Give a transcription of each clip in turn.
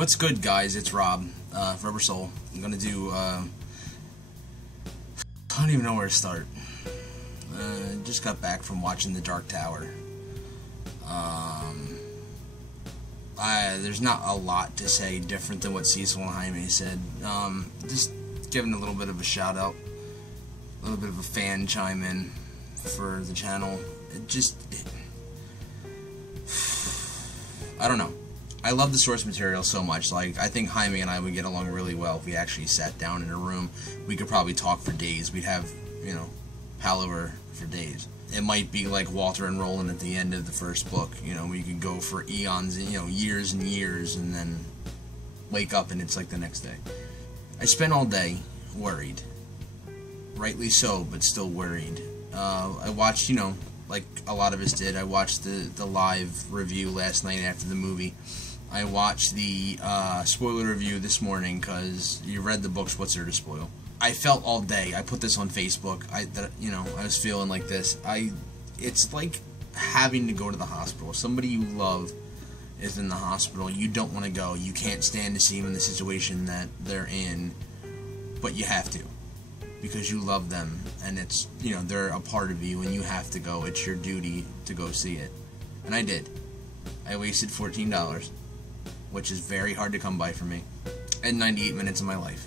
What's good, guys? It's Rob, Rubber Soul. I'm gonna do, I don't even know where to start. Just got back from watching The Dark Tower. There's not a lot to say different than what Cecil and Jaime said. Just giving a little bit of a shout out, a little bit of a fan chime in for the channel. I don't know. I love the source material so much. Like, I think Jaime and I would get along really well if we actually sat down in a room. We could probably talk for days. We'd have, you know, palaver for days. It might be like Walter and Roland at the end of the first book. You know, we could go for eons, you know, years and years, and then wake up and it's like the next day. I spent all day worried. Rightly so, but still worried. I watched, you know, like a lot of us did, I watched the live review last night after the movie. I watched the spoiler review this morning because you read the books, what's there to spoil? I felt all day, I put this on Facebook, I was feeling like this. It's like having to go to the hospital. Somebody you love is in the hospital, you don't want to go, you can't stand to see them in the situation that they're in, but you have to. Because you love them, and it's, you know, they're a part of you, and you have to go. It's your duty to go see it. And I did. I wasted $14, which is very hard to come by for me, and 98 minutes of my life.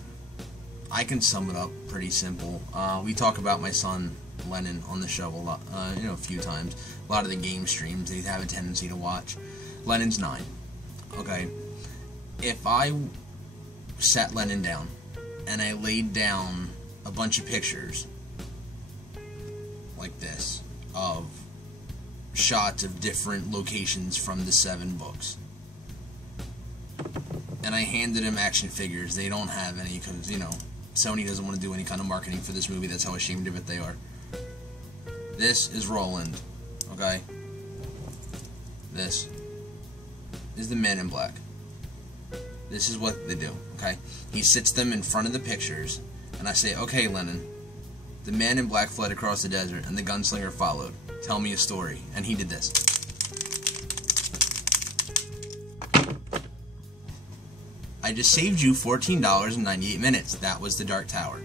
I can sum it up pretty simple. We talk about my son, Lennon, on the show a lot, you know, a few times. A lot of the game streams they have a tendency to watch. Lennon's 9. Okay? If I sat Lennon down, and I laid down a bunch of pictures like this of shots of different locations from the 7 books, and I handed him action figures. They don't have any because, you know, Sony doesn't want to do any kind of marketing for this movie. That's how ashamed of it they are. This is Roland, okay? This is the Man in Black. This is what they do, okay? He sits them in front of the pictures, and I say, okay, Lennon, the Man in Black fled across the desert, and the gunslinger followed. Tell me a story. And he did this. I just saved you $14.98. That was The Dark Tower.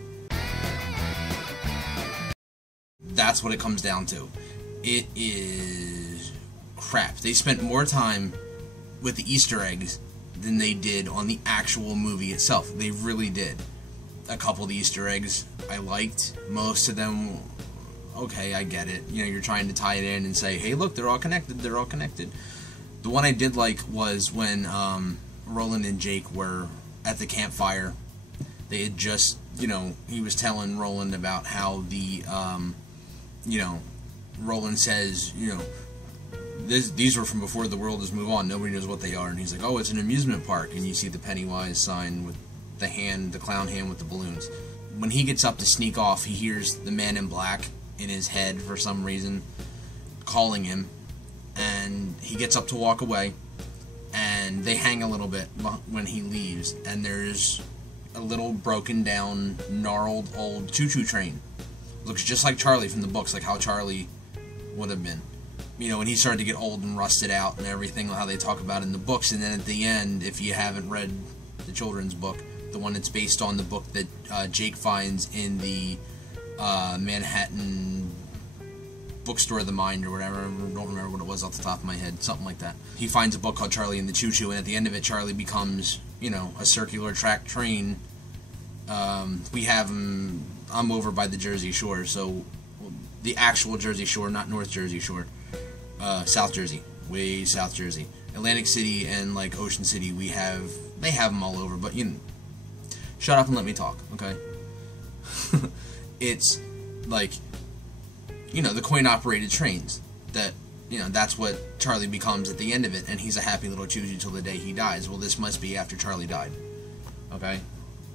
That's what it comes down to. It is crap. They spent more time with the Easter eggs than they did on the actual movie itself. They really did. A couple of the Easter eggs I liked. Most of them, okay, I get it. You know, you're trying to tie it in and say, hey, look, they're all connected, they're all connected. The one I did like was when Roland and Jake were at the campfire. They had just, you know, he was telling Roland about how the, you know, Roland says, you know, these were from before the world has moved on, nobody knows what they are. And he's like, oh, it's an amusement park. And you see the Pennywise sign with the hand, the clown hand with the balloons. When he gets up to sneak off, he hears the Man in Black in his head for some reason calling him, and he gets up to walk away, and they hang a little bit when he leaves, and there's a little broken down, gnarled old choo-choo train. Looks just like Charlie from the books, like how Charlie would have been. You know, when he started to get old and rusted out and everything, how they talk about it in the books, and then at the end, if you haven't read the children's book, the one that's based on the book that Jake finds in the Manhattan bookstore of the mind or whatever. I don't remember what it was off the top of my head. Something like that. He finds a book called Charlie and the Choo Choo, and at the end of it, Charlie becomes, you know, a circular track train. We have him. I'm over by the Jersey Shore, so the actual Jersey Shore, not North Jersey Shore. South Jersey. Way South Jersey. Atlantic City and, like, Ocean City, they have them all over, but, you know, shut up and let me talk, okay? It's, like, you know, the coin-operated trains that, you know, that's what Charlie becomes at the end of it, and he's a happy little choo-choo till the day he dies. Well, this must be after Charlie died, okay?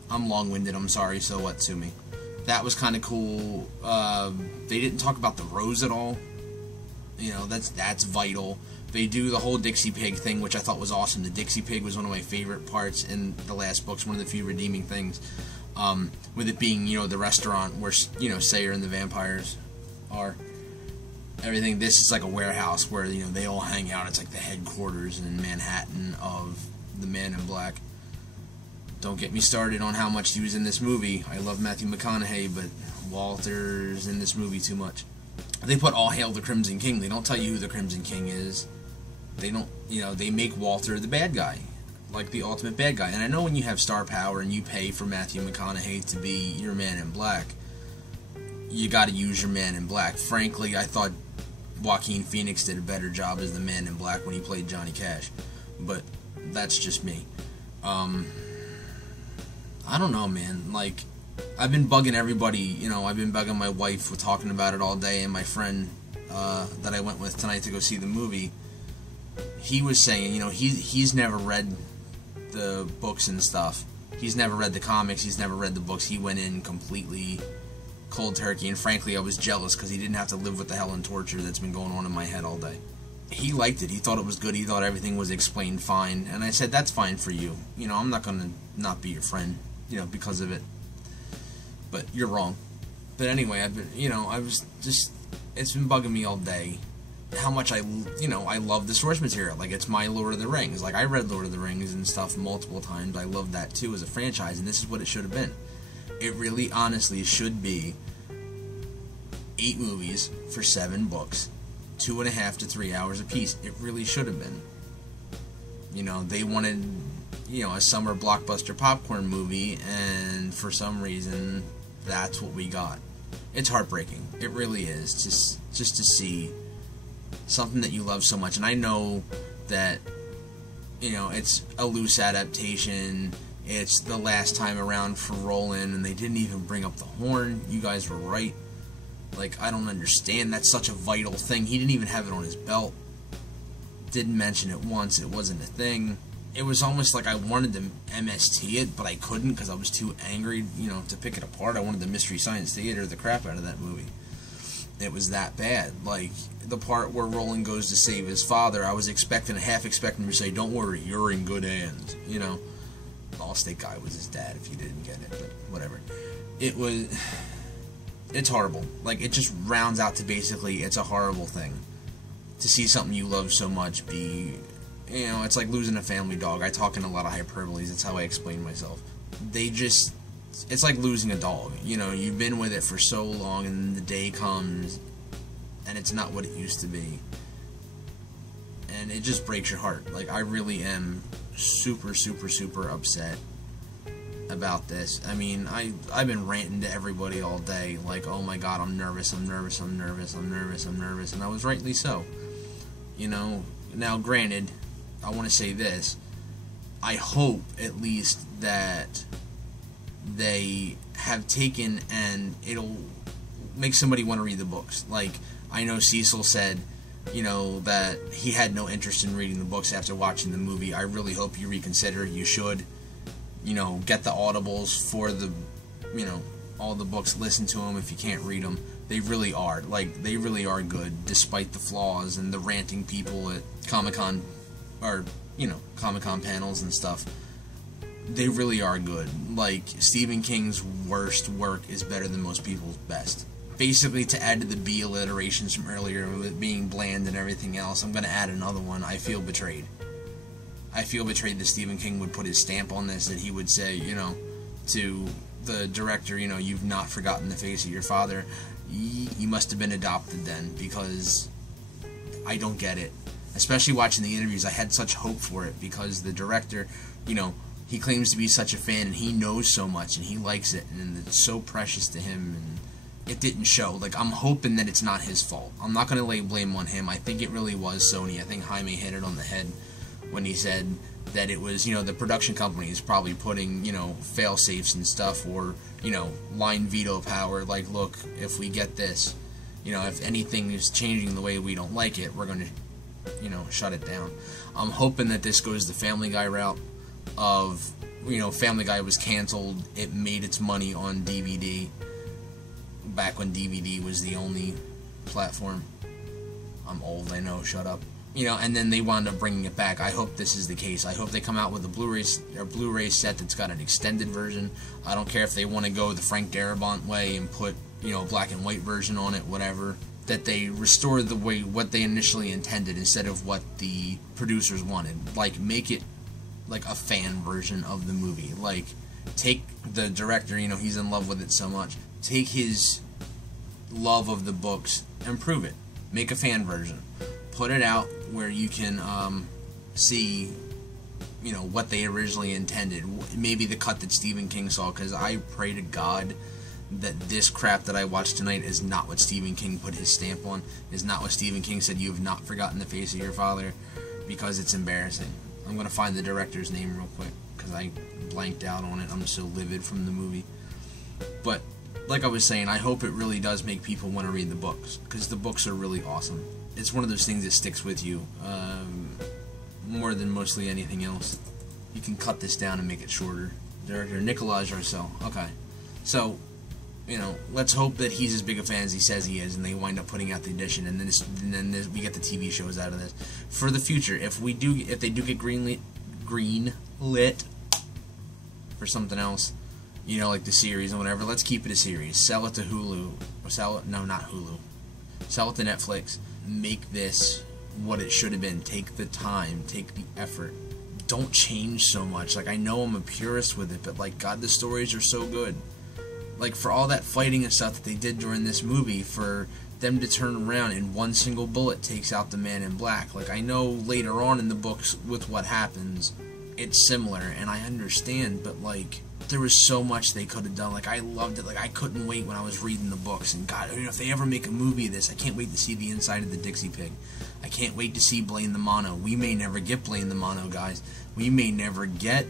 I'm long-winded, I'm sorry, so what, sue me. That was kind of cool. They didn't talk about the rose at all. You know, that's vital. They do the whole Dixie Pig thing, which I thought was awesome. The Dixie Pig was one of my favorite parts in the last books, one of the few redeeming things. With it being, you know, the restaurant where, you know, Sayer and the vampires are. Everything, this is like a warehouse where, you know, they all hang out. It's like the headquarters in Manhattan of the Man in Black. Don't get me started on how much he was in this movie. I love Matthew McConaughey, but Walter's in this movie too much. They put All Hail the Crimson King. They don't tell you who the Crimson King is. They don't, they make Walter the bad guy, like the ultimate bad guy. And I know when you have star power and you pay for Matthew McConaughey to be your Man in Black, you got to use your Man in Black. Frankly, I thought Joaquin Phoenix did a better job as the Man in Black when he played Johnny Cash, but that's just me. I don't know, man. Like, I've been bugging everybody. I've been bugging my wife with talking about it all day, and my friend that I went with tonight to go see the movie, he was saying, he's never read the books and stuff. He's never read the comics. He's never read the books. He went in completely cold turkey, and frankly, I was jealous because he didn't have to live with the hell and torture that's been going on in my head all day. He liked it. He thought it was good. He thought everything was explained fine, and I said, that's fine for you. I'm not going to not be your friend, because of it. But you're wrong. But anyway, I've been, I was just, it's been bugging me all day how much I love the source material. Like, it's my Lord of the Rings. Like, I read Lord of the Rings and stuff multiple times. I love that too as a franchise, and this is what it should have been. It really, honestly, should be 8 movies for 7 books, 2.5 to 3 hours apiece. It really should have been. They wanted, a summer blockbuster popcorn movie, and for some reason, that's what we got. It's heartbreaking. It really is. Just to see something that you love so much. And I know that, it's a loose adaptation. It's the last time around for Roland, and they didn't even bring up the horn. You guys were right. Like, I don't understand. That's such a vital thing. He didn't even have it on his belt. Didn't mention it once. It wasn't a thing. It was almost like I wanted to MST it, but I couldn't because I was too angry, to pick it apart. I wanted the Mystery Science Theater the crap out of that movie. It was that bad. Like, the part where Roland goes to save his father, I was half expecting him to say, don't worry, you're in good hands, The Allstate guy was his dad, if you didn't get it, but whatever. It's horrible. Like, it just rounds out to basically, it's a horrible thing. To see something you love so much be, it's like losing a family dog. I talk in a lot of hyperboles, that's how I explain myself. It's like losing a dog. You've been with it for so long, and the day comes, and it's not what it used to be. And it just breaks your heart. Like, I really am super, super, super upset about this. I mean, I've been ranting to everybody all day, like, oh my god, I'm nervous, I'm nervous, I'm nervous, I'm nervous, I'm nervous, and I was rightly so. Now granted, I want to say this, I hope at least that they have taken and it'll make somebody want to read the books. Like, I know Cecil said, that he had no interest in reading the books after watching the movie. I really hope you reconsider. You should, get the audibles for the, all the books, listen to them if you can't read them. They really are. Like, they really are good, despite the flaws and the ranting people at Comic-Con, or, Comic-Con panels and stuff. They really are good. Like, Stephen King's worst work is better than most people's best. Basically, to add to the B alliterations from earlier, with it being bland and everything else, I'm going to add another one. I feel betrayed. I feel betrayed that Stephen King would put his stamp on this, that he would say, to the director, you've not forgotten the face of your father. You must have been adopted then, because I don't get it. Especially watching the interviews, I had such hope for it, because the director, he claims to be such a fan, and he knows so much, and he likes it, and it's so precious to him, and it didn't show. Like, I'm hoping that it's not his fault. I'm not going to lay blame on him. I think it really was Sony. I think Jaime hit it on the head when he said that it was, the production company is probably putting, fail-safes and stuff, or, line veto power, like, look, if we get this, if anything is changing the way we don't like it, we're going to, shut it down. I'm hoping that this goes the Family Guy route of, Family Guy was canceled, it made its money on DVD, back when DVD was the only platform. I'm old, I know, shut up. And then they wound up bringing it back. I hope this is the case. I hope they come out with a Blu-ray set that's got an extended version. I don't care if they want to go the Frank Darabont way and put, a black and white version on it, whatever. That they restore the way, what they initially intended instead of what the producers wanted. Like, make it like a fan version of the movie. Like, take the director, you know, he's in love with it so much. Take his love of the books and prove it. Make a fan version. Put it out where you can see, you know, what they originally intended. Maybe the cut that Stephen King saw, because I pray to God that this crap that I watched tonight is not what Stephen King put his stamp on, is not what Stephen King said, you have not forgotten the face of your father, because it's embarrassing. I'm going to find the director's name real quick, because I blanked out on it. I'm so livid from the movie. But, like I was saying, I hope it really does make people want to read the books, because the books are really awesome. It's one of those things that sticks with you, more than mostly anything else. You can cut this down and make it shorter. Director Nicolas Jarcel. Okay. So, you know, let's hope that he's as big a fan as he says he is, and they wind up putting out the edition, and then we get the TV shows out of this. For the future, if they do get greenlit for something else, you know, like the series and whatever, let's keep it a series. Sell it to Hulu, or sell it to Netflix. Make this what it should have been. Take the time, take the effort. Don't change so much. Like, I know I'm a purist with it, but like, God, the stories are so good. Like, for all that fighting and stuff that they did during this movie, for them to turn around and one single bullet takes out the Man in Black. Like, I know later on in the books with what happens, it's similar, and I understand, but like, there was so much they could have done. Like, I loved it. Like, I couldn't wait when I was reading the books, and God, you know, if they ever make a movie of this, I can't wait to see the inside of the Dixie Pig. I can't wait to see Blaine the Mono. We may never get Blaine the Mono, guys. We may never get,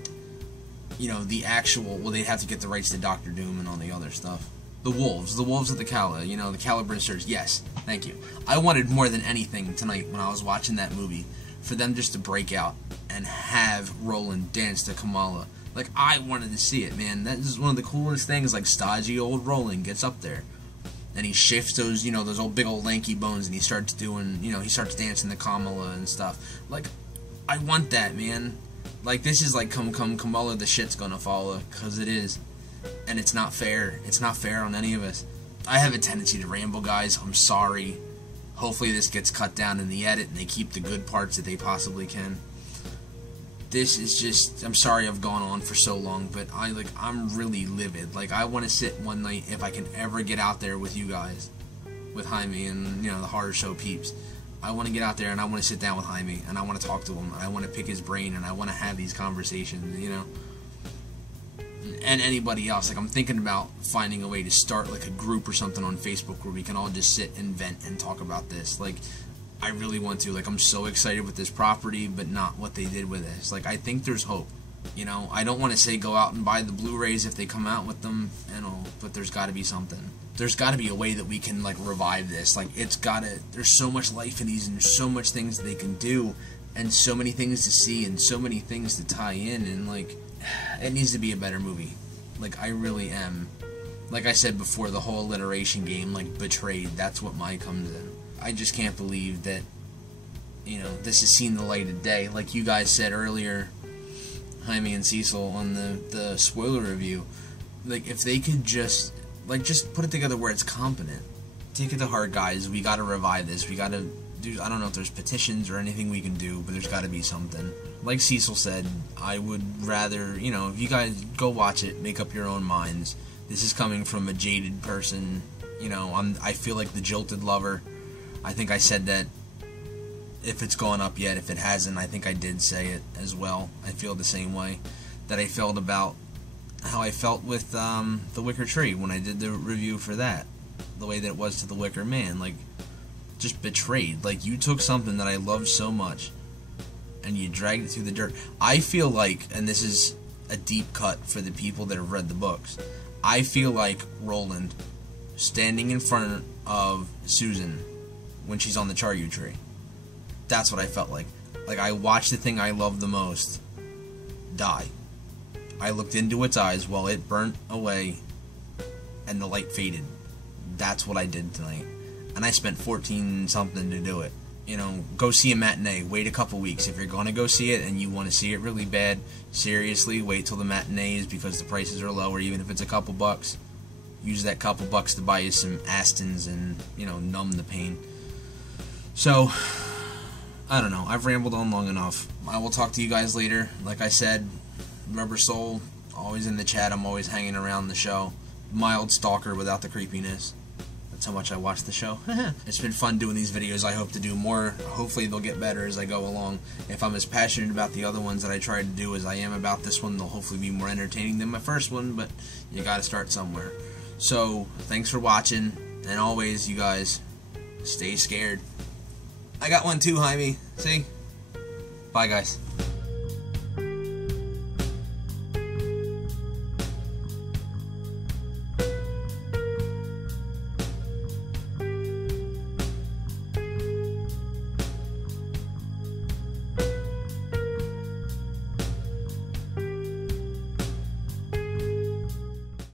you know, the actual, well, they'd have to get the rights to Doctor Doom and all the other stuff. The Wolves of the Cala, you know, the Caliburn Surge. Yes, thank you. I wanted more than anything tonight when I was watching that movie for them just to break out and have Roland dance to Kamala. Like, I wanted to see it, man. That is one of the coolest things. Like, stodgy old Roland gets up there, and he shifts those, you know, those old big old lanky bones, and he starts doing, you know, he starts dancing the Kamala and stuff. Like, I want that, man. Like, this is like, come Kamala, the shit's gonna follow, because it is. And it's not fair. It's not fair on any of us. I have a tendency to ramble, guys. I'm sorry. Hopefully this gets cut down in the edit, and they keep the good parts that they possibly can. This is just, I'm sorry I've gone on for so long, but I'm really livid. Like, I want to sit one night, if I can ever get out there with you guys, with Jaime and, you know, the horror show peeps. I want to get out there and I want to sit down with Jaime and I want to talk to him and I want to pick his brain and I want to have these conversations, you know. And anybody else. Like, I'm thinking about finding a way to start like a group or something on Facebook where we can all just sit and vent and talk about this. Like, I really want to. Like, I'm so excited with this property, but not what they did with this. Like, I think there's hope. You know, I don't want to say go out and buy the Blu-rays if they come out with them, and all, but there's got to be something. There's got to be a way that we can, like, revive this. Like, it's got to, there's so much life in these, and there's so much things they can do, and so many things to see, and so many things to tie in, and, like, it needs to be a better movie. Like, I really am. Like I said before, the whole alliteration game, like, betrayed, that's what my comes in. I just can't believe that, you know, this has seen the light of day. Like you guys said earlier, Jaime and Cecil, on the spoiler review, like, if they could just, like, just put it together where it's competent. Take it to heart, guys. We gotta revive this. We gotta do, I don't know if there's petitions or anything we can do, but there's gotta be something. Like Cecil said, I would rather, you know, if you guys go watch it, make up your own minds. This is coming from a jaded person, you know, I feel like the jilted lover. I think I said that, if it's gone up yet. If it hasn't, I think I did say it as well. I feel the same way that I felt about how I felt with The Wicker Tree when I did the review for that. The way that it was to The Wicker Man. Like, just betrayed. Like, you took something that I loved so much and you dragged it through the dirt. I feel like, and this is a deep cut for the people that have read the books, I feel like Roland standing in front of Susan when she's on the Charyu tree. That's what I felt like. Like, I watched the thing I loved the most die. I looked into its eyes while it burnt away and the light faded. That's what I did tonight. And I spent $14 something to do it. You know, go see a matinee. Wait a couple weeks. If you're going to go see it and you want to see it really bad, seriously, wait till the matinees because the prices are lower, even if it's a couple bucks. Use that couple bucks to buy you some Astons and, you know, numb the pain. So, I don't know. I've rambled on long enough. I will talk to you guys later. Like I said, Rubber Soul, always in the chat. I'm always hanging around the show. Mild stalker without the creepiness. That's how much I watch the show. It's been fun doing these videos. I hope to do more. Hopefully they'll get better as I go along. If I'm as passionate about the other ones that I tried to do as I am about this one, they'll hopefully be more entertaining than my first one, but you gotta start somewhere. So, thanks for watching, and always, you guys, stay scared. I got one too, Jaime. See? Bye, guys.